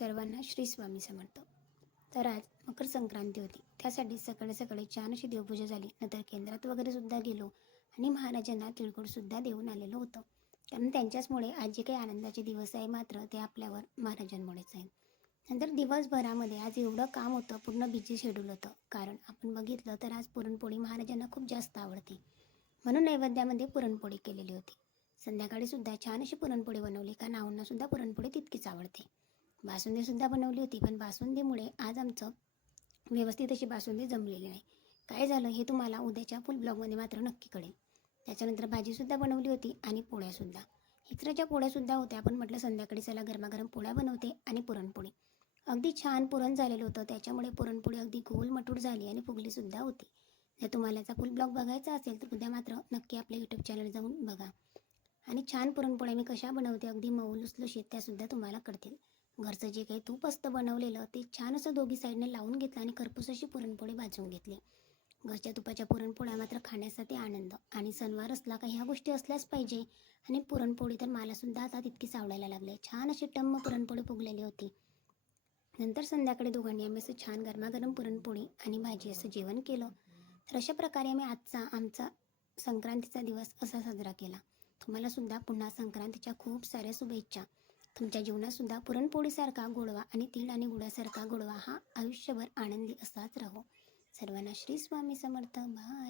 सर्वांना श्री स्वामी समर्थ. तर आज मकर संक्रांती होती. त्यासाठी सकाळी सकाळी छान अशी देवपूजा झाली. नंतर केंद्रात वगैरे सुद्धा गेलो आणि महाराजांना तिळगुळसुद्धा देऊन आलेलो होतो. कारण त्यांच्याचमुळे आज जे काही आनंदाचे दिवस आहे मात्र ते आपल्यावर महाराजांमुळेच आहे. नंतर दिवसभरामध्ये आज एवढं काम होतं, पूर्ण बिझी शेड्यूल होतं. कारण आपण बघितलं तर आज पुरणपोळी महाराजांना खूप जास्त आवडते. म्हणून नैवेद्यामध्ये पुरणपोळी केलेली होती. संध्याकाळी सुद्धा छान अशी पुरणपोळी बनवली, कारण नावांना सुद्धा पुरणपोळी तितकीच आवडते. बासुंदीसुद्धा बनवली होती, पण बासुंदीमुळे आज आमचं व्यवस्थित अशी बासुंदी जमलेली नाही. काय झालं हे तुम्हाला उद्याच्या फुल ब्लॉगमध्ये मात्र नक्की कळेल. त्याच्यानंतर भाजीसुद्धा बनवली होती आणि पोळ्यासुद्धा. एक्स्ट्राच्या पोळ्यासुद्धा होत्या. आपण म्हटलं संध्याकाळी चला गरमागरम पोळ्या बनवते आणि पुरणपोळी. अगदी छान पुरण झालेलं होतं, त्याच्यामुळे पुरणपोळी अगदी गोल मटूर झाली आणि फुगलीसुद्धा होती. जर तुम्हाला याचा फुल ब्लॉग बघायचा असेल तर उद्या मात्र नक्की आपल्या यूट्यूब चॅनल जाऊन बघा. आणि छान पुरणपोळ्या मी कशा बनवते अगदी मऊ लुसलुशीत त्यासुद्धा तुम्हाला कळतील. घरचं जे काही तूप असतं बनवलेलं ते छान असं दोघी साईडने लावून घेतलं आणि खरपूस अशी पुरणपोळी भाजून घेतली. घरच्या तुपाच्या पुरणपोळ्या मात्र खाण्यासाठी आनंद. आणि सणवार असला का ह्या गोष्टी असल्याच पाहिजे. आणि पुरणपोळी तर मलासुद्धा आता तितकीच आवडायला लागली. छान अशी टम्म पुरणपोळी फुगलेली होती. नंतर संध्याकाळी दोघांनी आम्ही असं छान गरमागरम पुरणपोळी आणि भाजी असं जेवण केलं. तर अशा प्रकारे आम्ही आमचा संक्रांतीचा दिवस असा साजरा केला. तुम्हाला सुद्धा पुन्हा संक्रांतीच्या खूप साऱ्या शुभेच्छा. तुमच्या जीवनातसुद्धा पुरणपोळीसारखा गोडवा आणि तीळ आणि गुळासारखा गोडवा हा आयुष्यभर आनंदी असाच राहो. सर्वांना श्री स्वामी समर्थ. बाय.